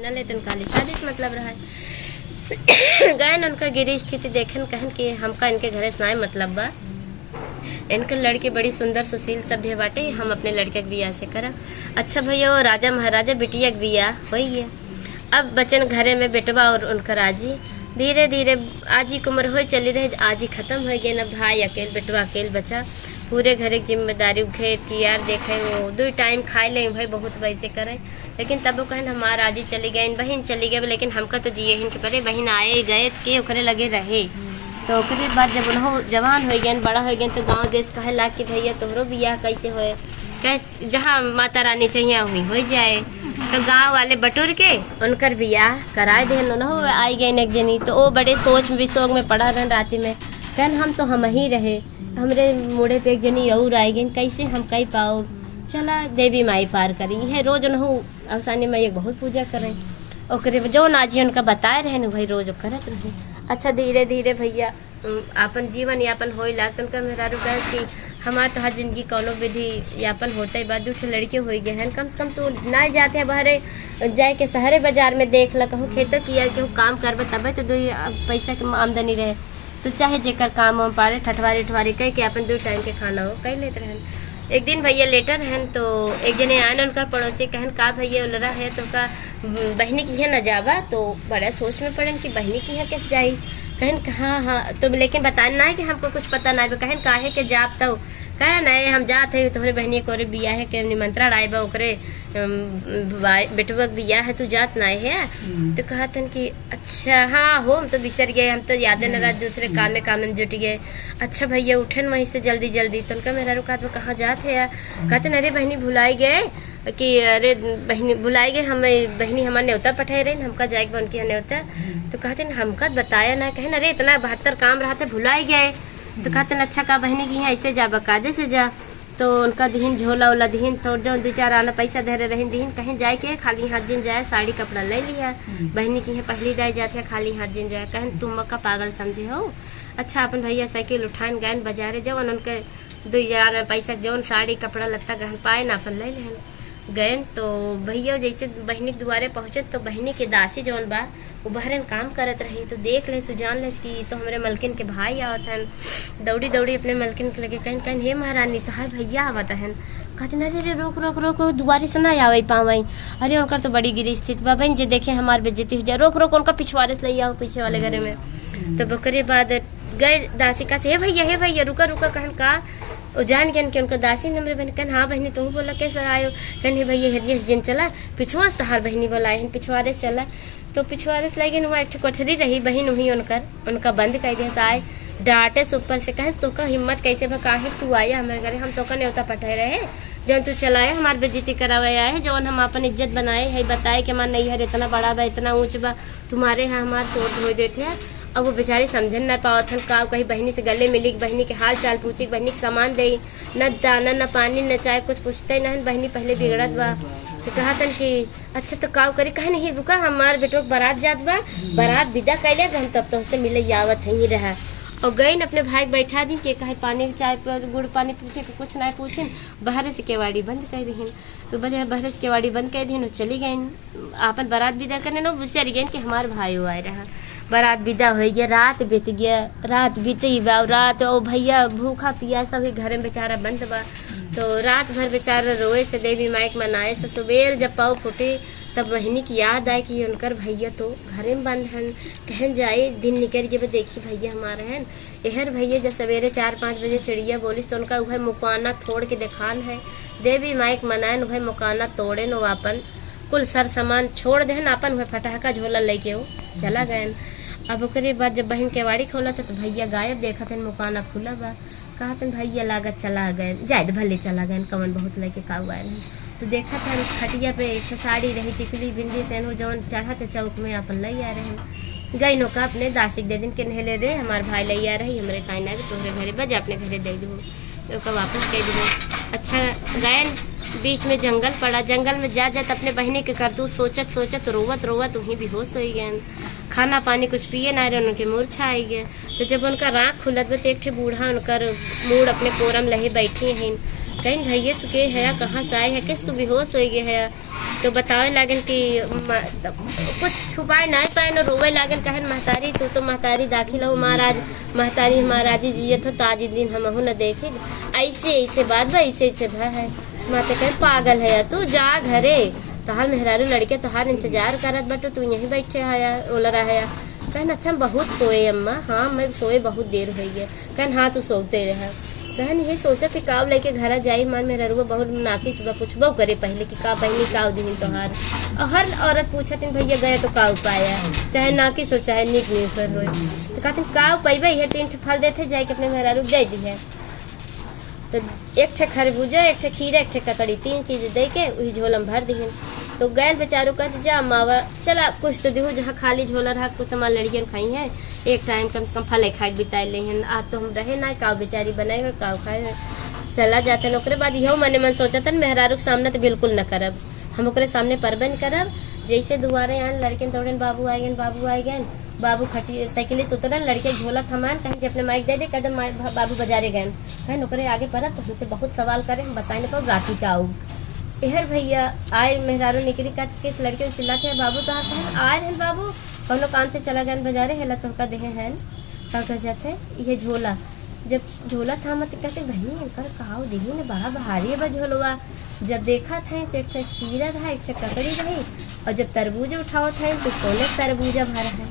न लेते काली शादी से मतलब रहा है। गए उनका गिरी स्थिति देखन कहन कि हमका इनके घरे सुनाए मतलब बा, इनके लड़के बड़ी सुंदर सुशील सभ्य बाटे, हम अपने लड़के के बियाह से करब। अच्छा भैया वो राजा महाराजा बिटिया के बियाह हो गया। अब बचन घरे में बेटवा और उनका राजी धीरे धीरे आज ही उम्र हो चली रहे, आज ही खत्म हो गए न। भाई अकेले बेटवा अकेले बचा, पूरे घर की जिम्मेदारी खेत की यार देखे, वो 2 टाइम खाए ले भाई बहुत वैसे करे। लेकिन तब वो कहन हमारा आजी चली गए, बहन चली गए, लेकिन हमका तो जिये हिन के परे बहन आए गए के ओकरे लगे रहे। तो ओकरे बाद जब उन्हों जवान हो गए बड़ा हो गए तो गांव देश कहे ला कि भैया तोहरो बियाह कैसे होए, कैसे जहाँ माता रानी चाहिए वहीं हो जाए। तो गांव वाले बटोर के उनकर बियाह कराए दे उन्हों आई गए एक जनी। तो वो बड़े सोच विसोग में पड़ा रहन, राति में कहन हम तो हम ही रहे, हमरे मुड़े पे एक जनी और आई गई, कैसे हम कही पाओ, चला देवी माई पार करी है। रोज उन्हों अवसानी में ये बहुत पूजा करें, ओकरे जो नाजी उनका बताए रहे भाई रोज करत रहे। अच्छा धीरे धीरे भैया अपन जीवन यापन हो लाग तो उनका मेहरारू कहे कि हमार तो हर जिंदगी कोनो विधि यापन होता ही बाद 2 लड़के हो गए हैं, कम से कम तो ना जाते हैं बाहरे जाए के शहरे बाजार में देख ला, कहूँ खेतों की यार केहू काम करबे तब तो 2 पैसा के आमदनी रहे। तो चाहे जेकर काम वाम पारे ठठवारी ठवारी कह के अपन 2 टाइम के खाना हो कह लेते रहन। एक दिन भैया लेटर हैं तो एक जने आए उनका पड़ोसी कहन का भैया उलरा है तो का बहनी की है न जावा। तो बड़ा सोच में पड़े कि बहनी की है कैसे जाई, कहन हाँ हाँ तो लेकिन बताना ना है कि हमको कुछ पता ना है, कहन काहे के जाप तो कहे नहीं हम जाते है तोहरे बहनी को बियाह है के निमंत्रण आए बा ओकरे बेटवा के बियाह है, तू जात ना है। तो कहा तन कि अच्छा हाँ हो हम तो बिसर गए, हम तो याद न रहा, दूसरे काम में जुट गए। अच्छा भैया उठन वहीं से जल्दी जल्दी। तो उनका मेरा रुका तो कहाँ जाते है, कहते अरे बहनी भुलाई गए कि अरे बहनी भुलाई गए, हमें बहनी हमारे न्योता पठाए रहे हमका जाएगा उनके न्योता। तो कहते हमका बताया ना, कहे अरे इतना 72 काम रहा था भुलाई गए। तो कहते अच्छा का बहनी की है ऐसे जा बकायदे से जा। तो उनका दीन झोला उला दीन थोड़ जो 2-4 आना पैसा धरे रही दीन, कहीं जाए के खाली हाथ दिन जाए, साड़ी कपड़ा ले लिया बहनी की है पहली दाई जाते है खाली हाथ दिन जाए, कहें तुम का पागल समझे हो। अच्छा अपन भैया साइकिल उठान गए बाजारे जवन उनके 2 पैसा जवन साड़ी कपड़ा लत्ता गहन पाए ना अपन ले लेन गए। तो भैया जैसे बहनी के दुआरे पहुँचे तो बहनी के दासी जवन बा वो बहरन काम करत रही। तो देख ले सुजान ले कि तो हमारे मलकिन के भाई आवत हन, दौड़ी दौड़ी अपने मलकिन के लगे कहन कहन हे महारानी तोहार भैया आवत हन। कहते अरे रोक रोक रोक दुआरे से ना आवे पावई, अरे उनका तो बड़ी गिरी स्थिति बा बहन जे देखे हमार बेइज्जती हो जाए, रोक रोक उनका पिछवाड़े से ले आओ पीछे वाले घरे में। तो बकरे बाद गए दासी का हे भैया रुका रुका कहन का वो जान गए कि उनका दासी नंबर बहन कहन हाँ बहनी तुम बोला कैसे आयो, कहन हे भैया हरिया से जिन चला पिछुआ से तहार बहनी बोला हन पिछवाड़े से चला। तो पिछवाड़े से लगे वहाँ एक कोठरी रही बहन वहीं उनका बंद कर दिया आए डांटे से ऊपर से कहे तो का हिम्मत कैसे भा काहे तू आया हमारे घरे, हम तो का न्योता पठाए रहे जौन तू चलाए हमार बेइज्जती करावे आए है, जौन हम अपन इज्जत बनाए है बताए कि हमार नैहर इतना बड़ा बा इतना ऊँच बा तुम्हारे यहाँ हमार सोट धो देते हैं। अब वो बेचारी समझन ना पावत हन का कहीं बहनी से गले मिली बहनी के हाल चाल पूछी बहनी के सामान दे न दाना न पानी न चाय कुछ पूछते ही न बहनी पहले बिगड़त बा। तो कहा तन कि अच्छा तो काव करे कहे नहीं रुका हमार बेटो बारात जात बा बारात विदा कैले हम तब तो उससे मिले आवत ही रहा। और गई न अपने भाई बैठा दी कि कहे पानी चाय पर गुड़ पानी पूछे कि कुछ ना पूछे, बाहर से केवाड़ी बंद कर दी। तो बजे बाहर से केवाड़ी बंद कर दी चली गई आपन बारात विदा करने नो बुझर गए कि हमारे भाई आए रहा। बारात विदा हो गया, रात बीत गया, रात बीते बा रात ओ भैया भूखा पिया सब घर में बेचारा बंद बा। तो रात भर बेचारा रोए से देवी माइक मनाए से सुबेर जब पाँव फूटे तब बहनी की याद आए कि उनकर भैया तो घरे में बंद हन, कहन जाए दिन निकल के देखी भैया हमारे हैं एहर भैया। जब सवेरे 4-5 बजे चिड़िया बोलिस तो उनका वह मुकाना तोड़ के दिखान है देवी माइक मनाएन वह मुकाना तोड़े नो अपन कुल सर सामान छोड़ देन अपन वह फटाका झोला लेके वो चला गए। अब ओकरे बाद जब बहन केवाड़ी खोला था तो भैया गायब देखा था मुकाना खुला बा, कहा था भैया लागत चला गए जायद भले चला गए कमन बहुत लेके का हुआ नहीं। तो देखा था खटिया पे एक साड़ी रही टिकली बिंदी से जौन चढ़ा थे चौक में अपन ले आ रहे गई नो का अपने दासिक दे दिन के नहले रे हमारे भाई ले आ रही हमारे काई ना तुम्हारे घरे बजा अपने घरे दे दूँ तो वापस कह दूँ। अच्छा गए बीच में जंगल पड़ा, जंगल में जा जात अपने बहनी के करतूत सोचत सोचत रोवत रोवत वहीं बेहोश हो गए, खाना पानी कुछ पिए ना रहे उनके मूर्छा आई गए। तो जब उनका राख खुलत बा तो एक ठे बूढ़ा उनकर मूड अपने कोरम लहे बैठी हैं कहीं भैया तू के है कहाँ से आए है, किस तू बेहोश हो गए है। तो बतावे लागन कि कुछ छुपाए नहीं पाए न, रोवे लागन कहन महतारी तू तो महतारी दाखिल हो महाराज, महतारी महाराजी जियत हो तो आज दिन हम न देखे। ऐसे ऐसे बात बा, ऐसे ऐसे भय है। माते कहे पागल है तू, जा घरे, तोहार मेहरारू लड़के तोहार इंतजार करत बटो, तू यहीं बैठे है ओला रहा। कहन अच्छा बहुत सोए अम्मा, हाँ मैं सोए बहुत देर हो गए। कहन हाँ तू सोते रहा। कहन यही सोचा कि काव लेके घर जाई, हमार मेहरारू बहुत नाकिस बा, पूछबो करे पहले कि का बहनी काव दिन तोहार। और हर औरत पूछतिन भैया गए तो काव पाया, चाहे नाकिस हो चाहे निक निर्भर हो। तो कहते काव पैबे है, 3 फल देते जाए के अपने मेहरारू दे दी है। तो 1 ठे खरबूजा, 1 ठे खीरा, 1 ठे ककड़ी, 3 चीज दे के वही झोलम भर दिहन। तो गैन बेचारू कहते जा मावा चला कुछ तो दिहू, जहाँ खाली झोला रहा कुछ हमारे लड़कियन खाई है, एक टाइम कम से कम फले खाए बिताए लेहन। आज तो हम रहे ना काव बेचारी बनाए हुए काव खाए चला जाते। ओकरे बाद यहो मने मन सोचा था मेहरारू के सामने तो बिल्कुल न करब, हम ओकरे सामने परबन करब। जैसे दुआरे आन लड़के दौड़न बाबू आए गए, बाबू आए गए, बाबू खटी साइकिल से उतरन, लड़के झोला थमान कहीं अपने माइक दे दे कदम बाबू बाजारे गए। कहीं नौकरे आगे पड़त तो हमसे बहुत सवाल करे, हम बताए न पाओ राती का आऊ। एहर भैया आए मेहरारू निकली का किस लड़के को चिल्लाते हैं बाबू तो कहन आए हैं बाबू कौनो काम से चला गए बाजारे हेला तो का देहे हैं का कह जाते ये झोला। जब झोला था मत कहते बहनी इनकर कहाव दिही ने बड़ा भारी है झोलवा। जब देखा था तो 1 खीरा था, 1 ककड़ी रही, और जब तरबूज उठाओ था तो 16 तरबूजा भरा है,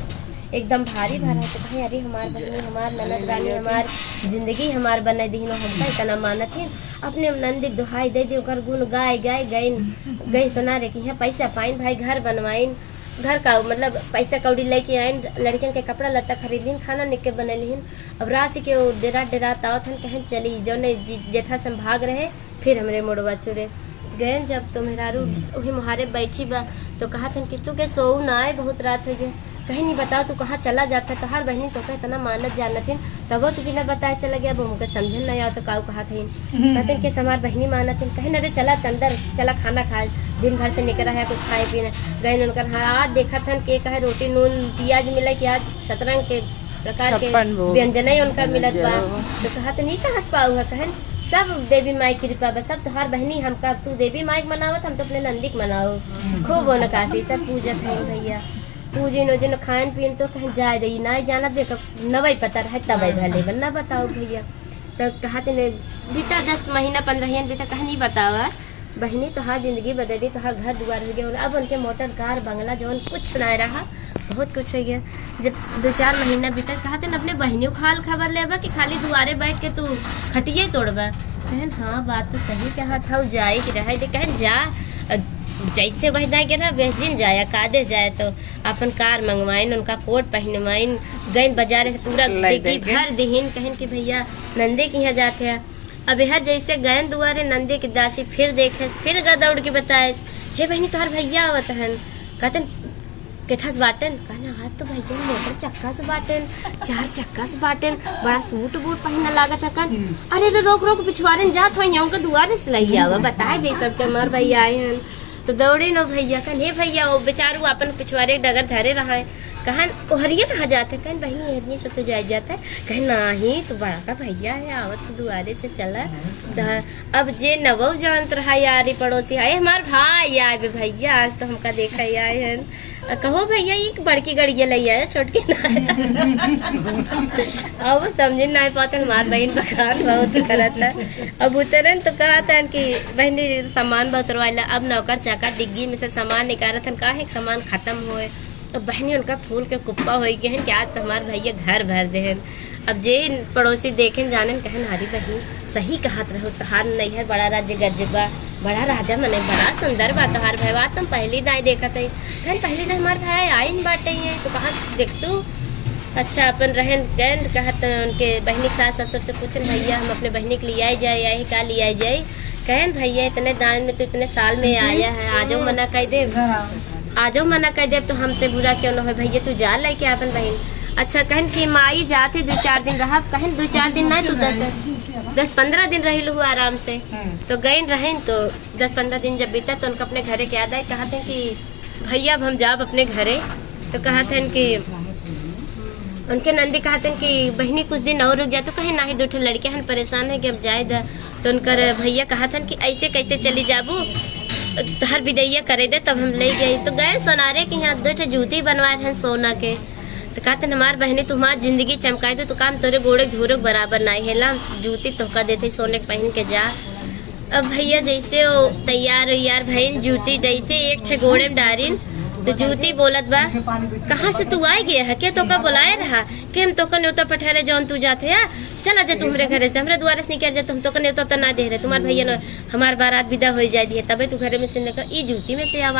एकदम भारी भरा है। तो भाई अरे हमार बहनी हमार ननद रानी हमार जिंदगी हमार बना दी हमका इतना मानत है। अपने नंदी दुहाई दे दी ओकर गुण गाय गाय गई सुना रे कि पैसा पाइन भाई घर बनवाइन, घर का मतलब पैसा कौड़ी लेके आइन, लड़कियन के कपड़ा लत्ता खरीदिन, खाना निके बनलिन। अब रात के वो डेरा आवत हन कहन चली जो ने जेठा से भाग रहे फिर हमरे मोड़वा चुरे गए। जब तो मेहरारू वही मुहारे बैठी बा तो कहा था कि तू के सोऊ ना आए बहुत रात हो गए, कहीं नहीं बताओ तू कहाँ चला जाता है। तोहार बहनी तो इतना मानत जानत है तबो तू बिना बताए चला गया, अब हमको समझन नहीं आओ तो काऊ कहा थे कहते कि हमार बहनी मानत है। कहीं अरे चला अंदर चला खाना खाए, दिन भर से निकला है कुछ खाए पीने गए उनकर। हाँ आज देखा था कि कहे रोटी नून प्याज मिला कि आज 17 के प्रकार के व्यंजन ही उनका मिलत बा। तो कहा तो नहीं कहाँ से पाऊ है कहन सब देवी माई की कृपा बस, सब तोहार बहनी हमका तू देवी माई मनावत हम तो अपने नंदी मनाओ खूब नकाशी सब पूजत है भैया। पूजिन उजिन खान पीन तो कहीं जाए दे ना जाना दे नवई पता रहे तब भले बनना बताओ भैया। तो कहते ने बीता 10 महीना 15 बीता कहीं नहीं बतावा बहनी तो हाँ जिंदगी बदल दी, तो हर घर दुआर हो गया। अब उनके मोटर कार बंगला जौन कुछ ना रहा बहुत कुछ हो गया। जब 2-4 महीना बीता कहते न अपने बहनियों खाल खबर लेबा कि खाली दुआरे बैठ के तू खटिए तोड़बा। कहन हाँ बात तो सही कहा था, जाए कि रहे दे कहन जा जैसे वह दाए गिरा बेहजिन जाया कादे जाए तो अपन कार मंगवाइन उनका कोट पहनवाइन गए बाजारे से पूरा डिग्गी भर दिहिन। कहन कि भैया नंदे के यहाँ जाते हैं। अब यह जैसे गए दुआरे नंदे की दासी फिर देखे फिर दौड़ के बताए हे बहनी तोहर भैया आवत हन। कहते केथस बाटन कहना हाथ तो भैया मोटर चक्का से बाटन 4 चक्का से बाटन बड़ा सूट बूट पहनना लागत है कन। अरे रोक रोक पिछवाड़े जात हो उनका दुआरे से लही आवा बताए दे सबके हमार भैया आए हैं। तो दौड़े नो भैया कहन हे भैया वो बेचारू अपन पिछवाड़े डगर धरे रहा है। कहन ओहरिया कहाँ जाते कहन बहनी हरिये से तो जाए जाता है। कहन नहीं तो बड़ा का भैया है आवत तो दुआरे से चला। अब जे नवो जानत रहा यारी पड़ोसी आए हमार भाई आए भैया आज तो हमका देखा आए हैं। कहो भैया ये बड़की गड़िया ले आया छोटकी ना अब समझ ना पाते हमार बहन बखान बहुत करत है। अब उतरन तो कहा था कि बहनी सामान बहुत उतरवाइला। अब नौकर चाकर डिग्गी में से सामान निकालत हन कहा सामान खत्म होए। अब बहनी उनका फूल के कुप्पा हो गए हैं कि आज तो हमारे भैया घर भर दे हैं। अब जे पड़ोसी देखें जाने कहन हरी बहनी सही कहत रहो तोहार नैहर बड़ा राज्य गजबा बड़ा राजा मने बड़ा सुंदर बा तोहार भैया तुम पहली दाई देखत है। कहन पहली दाई हमार भाई आई न बाटे है तो कहाँ देख तू अच्छा अपन रहन गैन कहत उनके बहनी के सास ससुर से पूछन भैया हम अपने बहनी के लिए आए जाए यही का लिए आए जाए। कहन भैया इतने दान में तो इतने साल में आया है आजो मना कह दे आजो मना कह दे तो हमसे बुरा क्यों न हो भैया तू जा लेके अपन बहन। अच्छा कहन कि माई जाते 2-4 दिन रहा कहन 2-4 दिन नहीं तो 10-15 दिन रही लू आराम से। तो गए रहे तो 10-15 दिन जब बीता तो उनका अपने घरे के याद आए। कहते कि भैया अब हम जाब अपने घरे। तो कहते हैं कि उनके नंदी कहते कि बहनी कुछ दिन और रुक जा, तो कहीं नाही, 2 लड़के हन परेशान है कि अब जाए दा। तो उनकर भैया कहतन कि ऐसे कैसे चली जाबू, हर विदैया करे दे तब हम ले जाई। तो गए सोनारे के यहाँ 2 जूती बनवाए हैं सोना के। तो कहते हमार बहनी तुम्हारी जिंदगी चमकाए दे, तो काम तोरे गोड़े धोरे बराबर नहीं हेला, जूती तोहका देते सोने के पहन के जा। अब भैया जैसे वो तैयार यार बहन जूती जैसे एक ठे गोड़े में डारिन, तो जूती बोलत बा कहाँ से तू आई गया है, क्या तो का बुलाए रहा कि हम तो का न्योता पठेरे जौन तू जाते है, चला जा तुम्हारे घरे से, हमारे द्वारे से निकल जा, तुम तो का न्योता तो ना दे रहे, तुम्हारे भैया ने हमार बारात विदा हो जाए दिए, तबे तू घरे में से निकल, ई जूती में से आवाज